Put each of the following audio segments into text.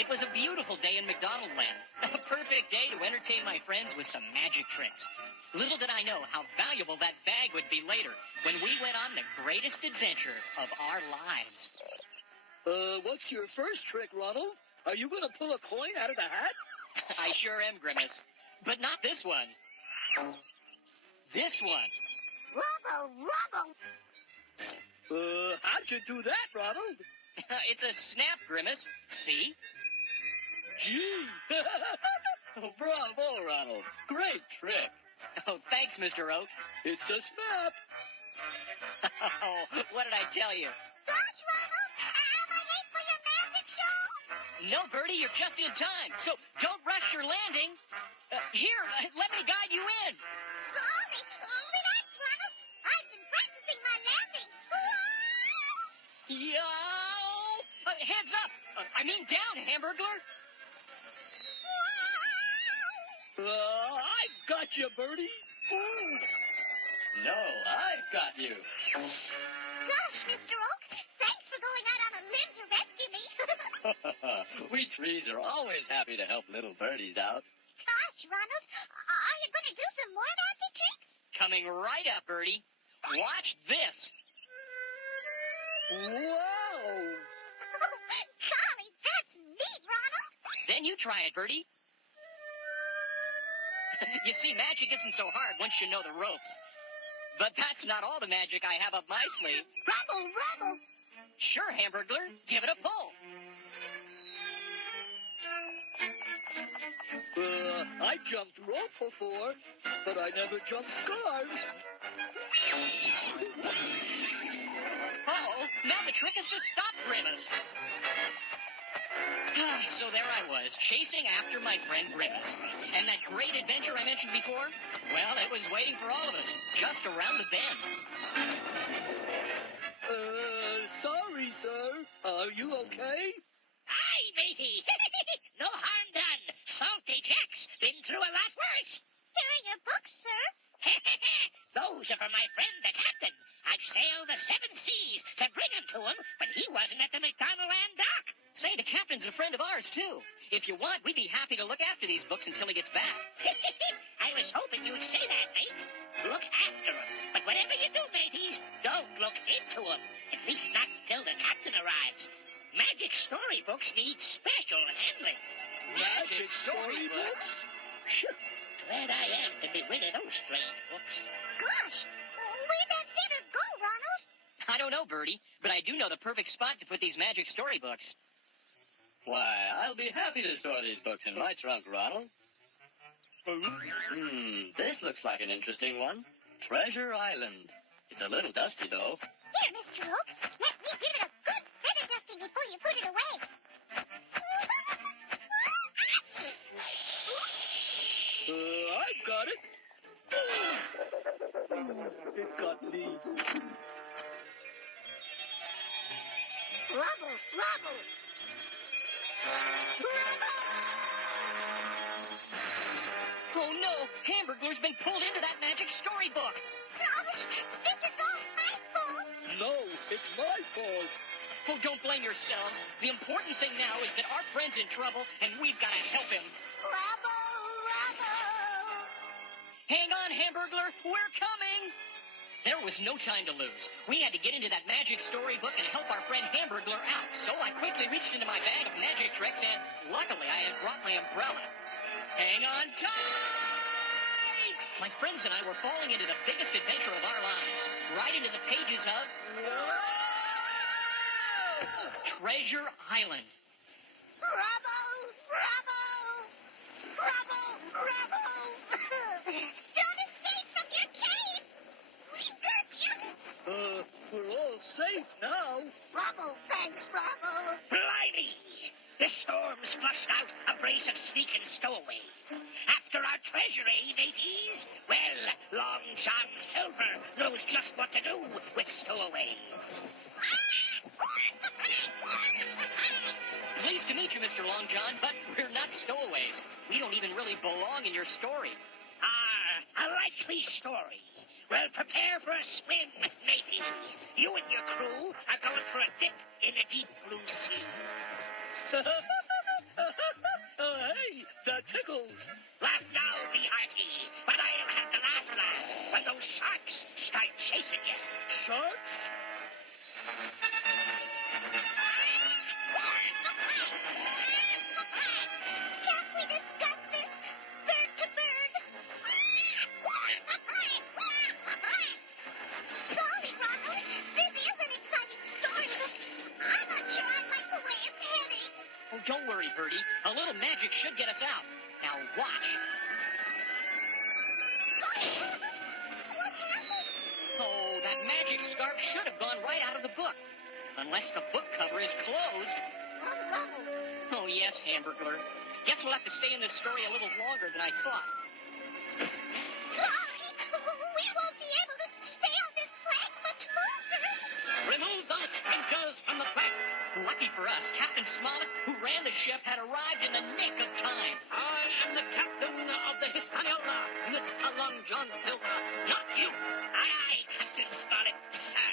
It was a beautiful day in McDonald Land. A perfect day to entertain my friends with some magic tricks. Little did I know how valuable that bag would be later when we went on the greatest adventure of our lives. What's your first trick, Ronald? Are you going to pull a coin out of the hat? I sure am, Grimace. But not this one. This one. Rubble! How'd you do that, Ronald? It's a snap, Grimace. See? Gee. Oh, bravo, Ronald. Great trick. Oh, thanks, Mr. Oak. It's a snap. Oh, what did I tell you? Gosh, Ronald, am I late for your magic show? No, Bertie, you're just in time. So don't rush your landing. Here, let me guide you in. Golly, relax, Ronald. I've been practicing my landing. Yo! Heads up. I mean down, Hamburglar. I've got you, Bertie. No, I've got you. Gosh, Mr. Oak, thanks for going out on a limb to rescue me. We trees are always happy to help little birdies out. Gosh, Ronald, are you going to do some more magic tricks? Coming right up, Bertie. Watch this. Wow. Golly, that's neat, Ronald. Then you try it, Bertie. You see, magic isn't so hard once you know the ropes. But that's not all the magic I have up my sleeve. Rubble. Sure, Hamburglar. Give it a pull. I jumped rope before, but I never jumped scarves. Uh-oh, now the trick is to stop Grimace. So there I was, chasing after my friend Grimace. And that great adventure I mentioned before, well, it was waiting for all of us, just around the bend. Sorry, sir. Are you okay? Aye, matey. No harm done. Salty Jack's been through a lot worse. Here are your books, sir. Those are for my friend the captain. I've sailed the 7 seas to bring him to him, but he wasn't at the McDonald Land dock. Say, the captain's a friend of ours, too. If you want, we'd be happy to look after these books until he gets back. I was hoping you'd say that, mate. Look after him. But whatever you do, mateys, don't look into him. At least not until the captain arrives. Magic storybooks need special handling. Magic storybooks? Phew. Glad I am to be rid of those strange books. Gosh, where'd that dinner go, Ronald? I don't know, Bertie, but I do know the perfect spot to put these magic storybooks. Why, I'll be happy to store these books in my trunk, Ronald. This looks like an interesting one. Treasure Island. It's a little dusty, though. Here, Mr. Oak, let me give it a good feather dusting before you put it away. I've got it. It got me. Rubble. Oh, no! Hamburglar's been pulled into that magic storybook. Gosh, this is all my fault. No, it's my fault. Oh, don't blame yourselves. The important thing now is that our friend's in trouble, and we've got to help him. Rubble. Hang on, Hamburglar. We're coming. There was no time to lose. We had to get into that magic storybook and help our friend Hamburglar out. So I quickly reached into my bag of magic tricks, and luckily I had brought my umbrella. Hang on tight! My friends and I were falling into the biggest adventure of our lives. Right into the pages of... Treasure Island. Don't escape from your cave. We've got you. We're all safe now. Rubble, thanks, Rubble. Blimey! The storm's flushed out a brace of sneaking stowaways. After our treasure, mateys? Well, Long John Silver knows just what to do with stowaways. Pleased to meet you, Mr. Long John, but we're not stowaways. We don't even really belong in your story. A likely story. Well, prepare for a swim, matey. You and your crew are going for a dip in the deep blue sea. Don't worry, Bertie. A little magic should get us out. Now watch. Oh, that magic scarf should have gone right out of the book. Unless the book cover is closed. Oh, yes, Hamburglar. Guess we'll have to stay in this story a little longer than I thought. We won't be able to stay on this plank much longer. Remove those splinters from the plank. Lucky for us, Captain Smollett, who ran the ship, had arrived in the nick of time. I am the captain of the Hispaniola, Mr. Long John Silver, not you. Aye, Captain Smollett, sir.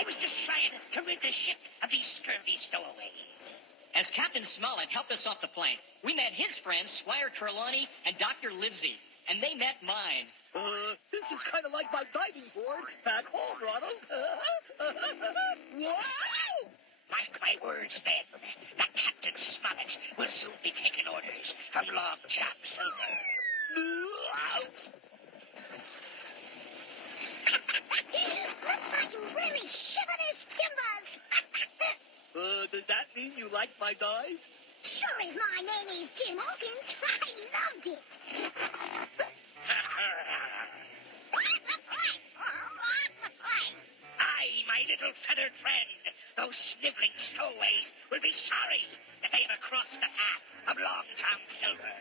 I was just trying to rid the ship of these scurvy stowaways. As Captain Smollett helped us off the plank, we met his friends, Squire Trelawney and Dr. Livesey, and they met mine. This is kind of like my diving board back home, Ronald. Wow! Mark my words, men. That Captain Smollett will soon be taking orders from Long John Silver. Looks like you really shivered his timbers. Does that mean you like my dive? Sure as my name is Jim Hawkins, I loved it. Aye, my little feathered friend. Those sniveling stowaways will be sorry that they ever crossed the path of Long John Silver.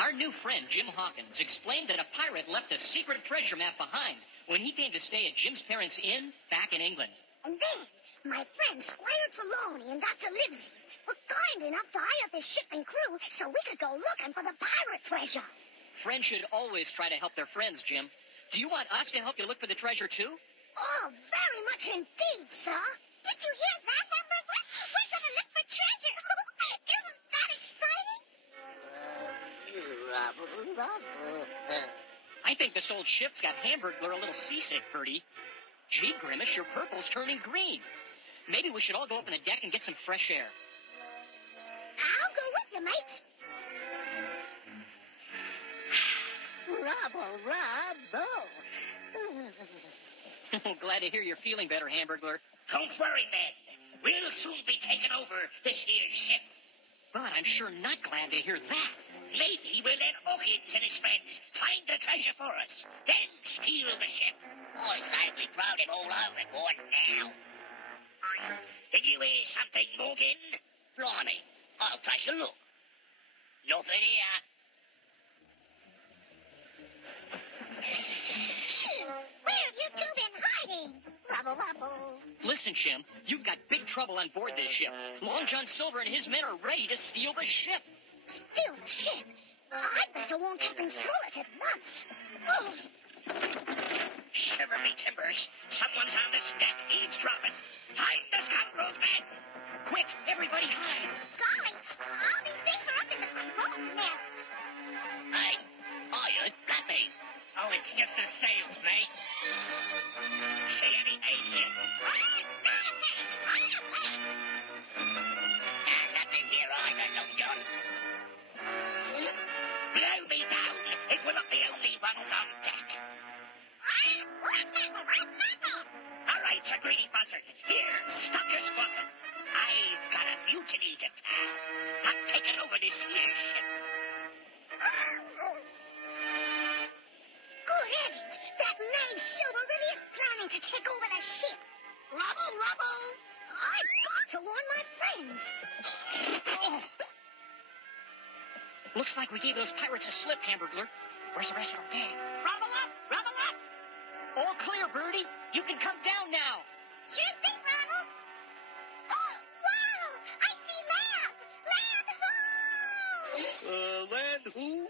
Our new friend, Jim Hawkins, explained that a pirate left a secret treasure map behind when he came to stay at Jim's parents' inn back in England. And then, my friends Squire Trelawney and Dr. Livesey were kind enough to hire the ship and crew so we could go looking for the pirate treasure. Friends should always try to help their friends, Jim. Do you want us to help you look for the treasure, too? Oh, very much indeed, sir. Did you hear that, Hamburger? We're going to look for treasure. Isn't that exciting? I think this old ship's got Hamburglar a little seasick, Bertie. Gee, Grimace, your purple's turning green. Maybe we should all go up on the deck and get some fresh air. I'll go with you, mates. Rubble. Glad to hear you're feeling better, Hamburglar. Don't worry, men. We'll soon be taking over this here ship. But I'm sure not glad to hear that. Maybe we'll let Hawkins and his friends find the treasure for us, then steal the ship. I say we throw them all overboard now. Did you hear something, Morgan? Blimey, I'll take a look. Nothing here. Where have you two been hiding? Rubble. Listen, Jim, you've got big trouble on board this ship. Long John Silver and his men are ready to steal the ship. Steal the ship? I'd better warn Captain Smollett at once. Oh. Shiver me timbers. Someone's on this deck eavesdropping. Find the scoundrels, men. Quick, everybody hide. Golly, all these things are up in the crow's nest. Hey, I heard flapping. Oh, it's just the sails, mate. See anything here? Nothing here either, Long John. Blow me down if we're not the only ones on deck. All right, Sir Greedy Buzzard. Here, stop your squawking. I've got a mutiny to plan. I'm taking over this here ship. Good heavens, that man Silver really is planning to take over the ship. Rubble. I've got to warn my friends. Oh. Looks like we gave those pirates a slip, Hamburglar. Where's the rest of our gang? Rubble up! All clear, Bertie. You can come down now. Sure thing, Ronald. Oh, wow! I see land! Land who?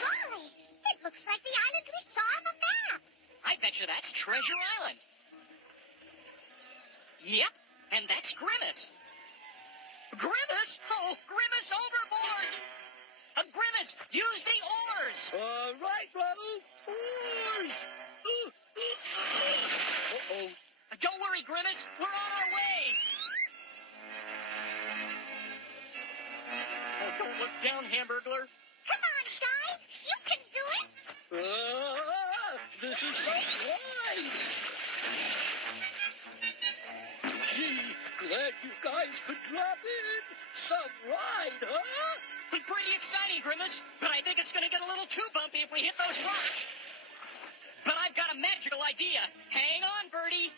Golly, it looks like the island we saw on the map. I bet you that's Treasure Island. Yep, and that's Grimace. Grimace? Oh, Grimace overboard! Grimace, use the oars! Right, Ronald. Oars! Uh-oh. Don't worry, Grimace. We're on our way. Oh, don't look down, Hamburglar. Come on, guys. You can do it. This is so wide. And you guys could drop in. Some ride, huh? Pretty exciting, Grimace, but I think it's going to get a little too bumpy if we hit those rocks. But I've got a magical idea. Hang on, Bertie.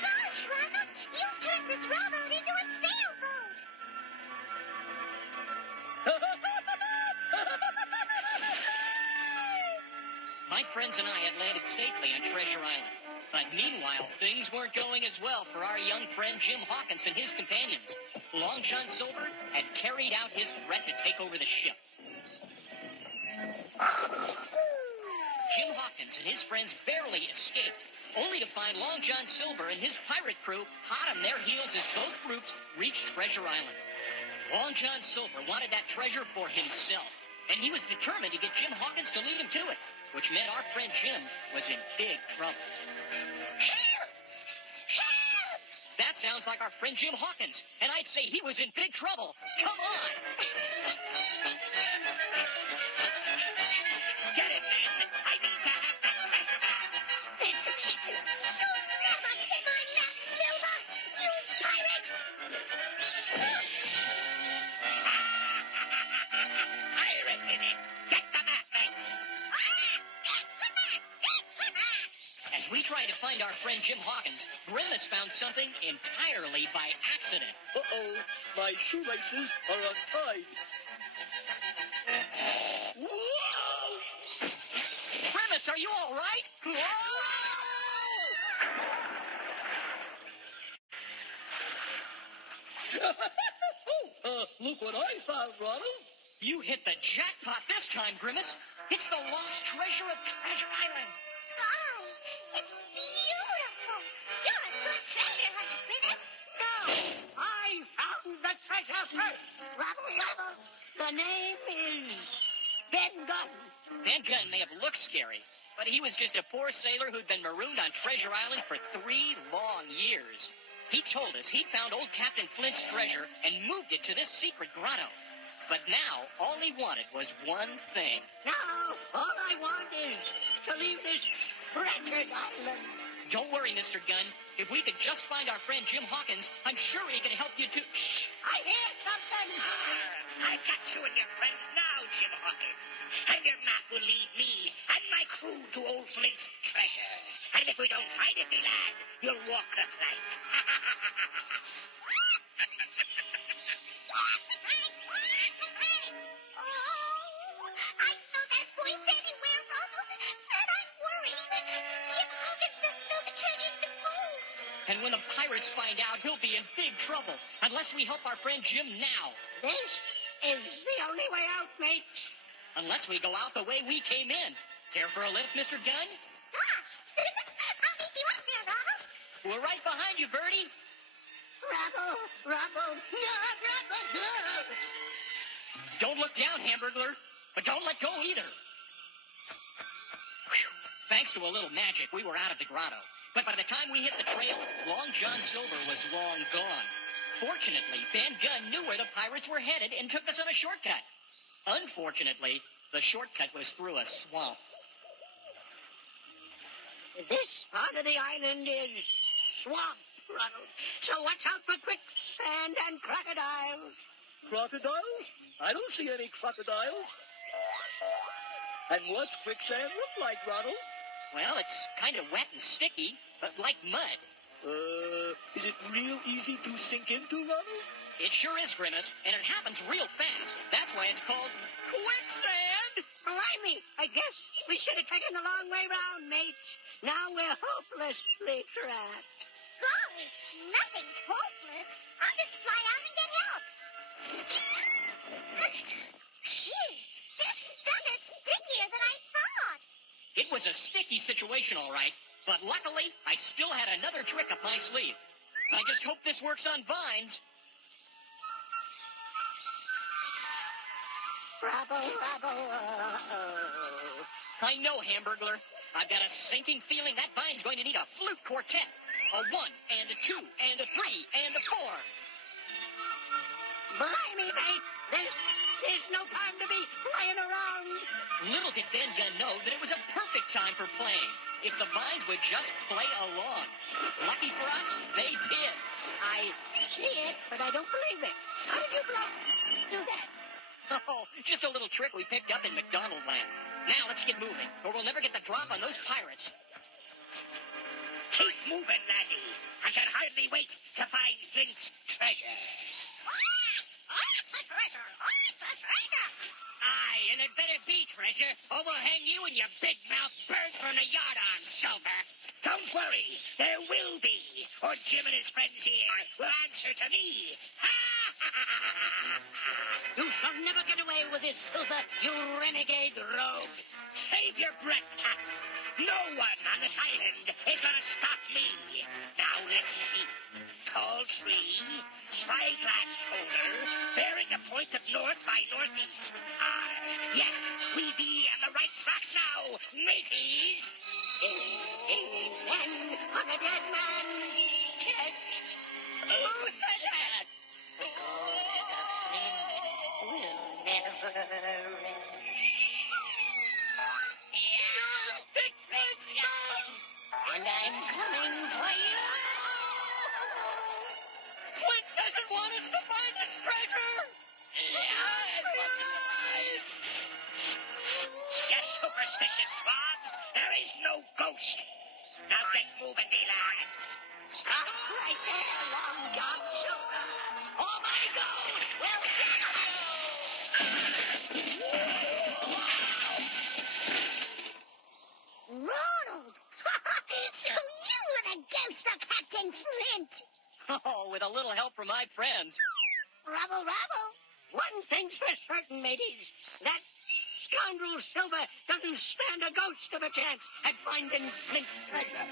Gosh, Ronald, you've turned this rowboat into a sailboat. My friends and I had landed safely on Treasure Island. But meanwhile, things weren't going as well for our young friend Jim Hawkins and his companions. Long John Silver had carried out his threat to take over the ship. Jim Hawkins and his friends barely escaped, only to find Long John Silver and his pirate crew hot on their heels as both groups reached Treasure Island. Long John Silver wanted that treasure for himself, and he was determined to get Jim Hawkins to lead him to it, which meant our friend Jim was in big trouble. Help! Help! That sounds like our friend Jim Hawkins, and I'd say he was in big trouble. Come on! Get it, man. I need to have that treasure back. You'll never get my map, Silver! You pirate! Pirates in it. Get the map, mates. As we try to find our friend Jim Hawkins, Grimace found something entirely by accident. Uh-oh, my shoelaces are untied. Whoa! Grimace, are you all right? Look what I found, Ronald. You hit the jackpot this time, Grimace. It's the lost treasure of Treasure Island. Golly, it's beautiful. You're a good treasure hunter, Grimace. No, I found the treasure first. Rubble. The name is Ben Gunn. Ben Gunn may have looked scary, but he was just a poor sailor who'd been marooned on Treasure Island for 3 long years. He told us he'd found old Captain Flint's treasure and moved it to this secret grotto. But now, all he wanted was one thing. Now, all I want is to leave this wretched island. Don't worry, Mr. Gunn. If we could just find our friend Jim Hawkins, I'm sure he can help you to... Shh! I hear something. I've got you and your friends now, Jim Hawkins. And your map will lead me and my crew to old Flint's treasure. And if we don't find it, me lad, you'll walk the plank. Oh, I know that voice anywhere, Ronald, and I'm worried. Jim Hawkins doesn't know the treasure's been moved. And when the pirates find out, he'll be in big trouble. Unless we help our friend Jim now. This is the only way out, mate. Unless we go out the way we came in. Care for a lift, Mr. Gunn? Gosh, I'll meet you up there, Ronald. We're right behind you, Bertie. Rubble. Don't look down, Hamburglar, but don't let go either. Whew. Thanks to a little magic, we were out of the grotto. But by the time we hit the trail, Long John Silver was long gone. Fortunately, Ben Gunn knew where the pirates were headed and took us on a shortcut. Unfortunately, the shortcut was through a swamp. This part of the island is swamp, Ronald. So watch out for quicksand and crocodiles. Crocodiles? I don't see any crocodiles. And what's quicksand look like, Ronald? Well, it's kind of wet and sticky, but like mud. Is it real easy to sink into, Ronald? It sure is, Grimace, and it happens real fast. That's why it's called quicksand. Blimey, I guess we should have taken the long way round, mates. Now we're hopelessly trapped. Golly, nothing's hopeless. I'll just fly out and get help. Gee, this stuff is stickier than I thought. It was a sticky situation, all right, but luckily, I still had another trick up my sleeve. I just hope this works on vines. Rubble. I know, Hamburglar. I've got a sinking feeling that vine's going to need a flute quartet. A 1 and a 2 and a 3 and a 4. Blimey, mate. There's no time to be flying around. Little did Ben Gunn know that it was a perfect time for playing. If the vines would just play along. Lucky for us, they did. I see it, but I don't believe it. How did you do that? Oh, just a little trick we picked up in McDonald Land. Now let's get moving, or we'll never get the drop on those pirates. Keep moving, laddie. I can hardly wait to find Flint's treasure. Aye, and it better be treasure, or we'll hang you and your big-mouthed bird from the yardarm, Silver. Don't worry, there will be, or Jim and his friends here will answer to me. You shall never get away with this, Silver, you renegade rogue. Save your breath, Captain. No one on this island is going to stop me. Now, let's see. Tall tree, spyglass shoulder, bearing a point of north by northeast. Yes, we be on the right track now, mateys. Amen on a dead man's chest. Who said that? The ghost of Flint will never rest. And I'm coming for you. Flint doesn't want us to find this treasure. Yes, superstitious swabs, there is no ghost. Now get moving, me lads. Stop right there, Long John Silver. Oh, my God! Well done. Ronald! So you were the ghost of Captain Flint! Oh, with a little help from my friends. Rubble, rubble! One thing's for certain, mateys. That scoundrel Silver doesn't stand a ghost of a chance at finding Flint's treasure.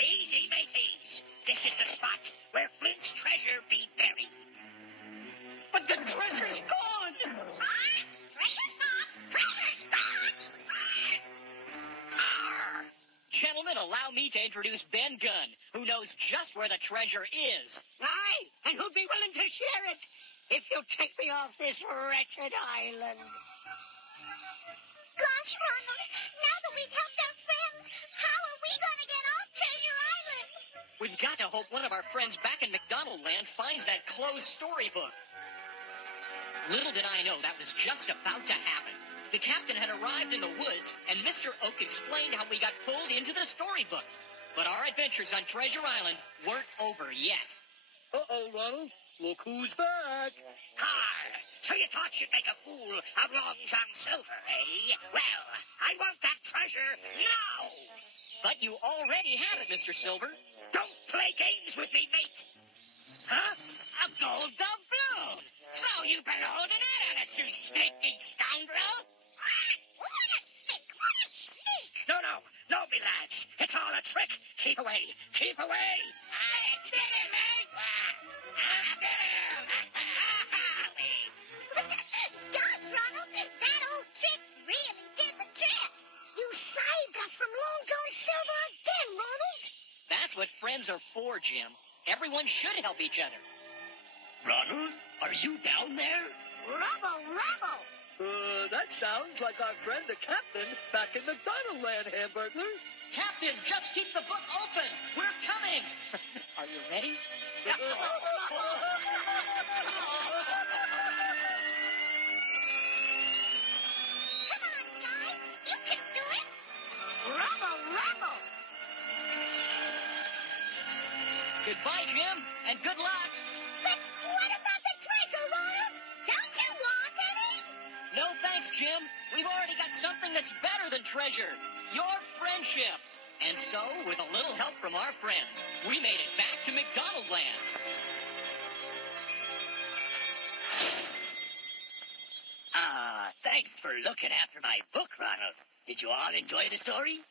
Easy, mateys. This is the spot where Flint's treasure be buried. But the treasure's gone. Treasure's gone! Treasure's gone! Gentlemen, allow me to introduce Ben Gunn, who knows just where the treasure is. Aye, and who'd be willing to share it if you'll take me off this wretched island. Gosh, Ronald, now that we've helped our friends, how are we going to get off Treasure Island? We've got to hope one of our friends back in McDonald Land finds that closed storybook. Little did I know that was just about to happen. The captain had arrived in the woods, and Mr. Oak explained how we got pulled into the storybook. But our adventures on Treasure Island weren't over yet. Uh-oh, Ronald. Look who's back. Har! So you thought you'd make a fool of Long John Silver, eh? Well, I want that treasure now! But you already have it, Mr. Silver. Don't play games with me, mate! Huh? A gold doubloon! So you've been holding out on us, you sneaky scoundrel! What a snake! What a snake! No, me lads. It's all a trick. Keep away. Keep away. I did it, mate. I did it. Gosh, Ronald, that old trick really did the trick. You saved us from Long John Silver again, Ronald. That's what friends are for, Jim. Everyone should help each other. Ronald, are you down there? Rubble, rubble. That sounds like our friend the captain back in McDonald Land, Hamburglar. Captain, just keep the book open. We're coming. Are you ready? Come on, guys. You can do it. Rubble, rubble. Goodbye, Jim, and good luck. But what about the treasure, Ronald? Don't you want any? No thanks, Jim. We've already got something that's better than treasure. Your friendship. And so, with a little help from our friends, we made it back to McDonald Land. Thanks for looking after my book, Ronald. Did you all enjoy the story?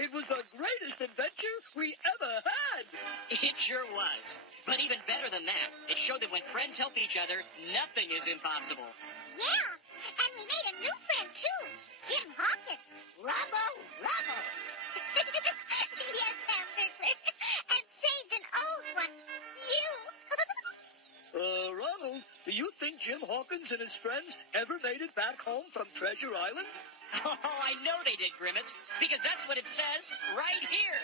It was the greatest adventure we ever had. It sure was. But even better than that, it showed that when friends help each other, nothing is impossible. Yeah, and we made a new friend, too. Jim Hawkins. Rubble, rubble. Yes, Hamburglar. And saved an old one. You. Ronald, do you think Jim Hawkins and his friends ever made it back home from Treasure Island? Oh, I know they did, Grimace, because that's what it says right here.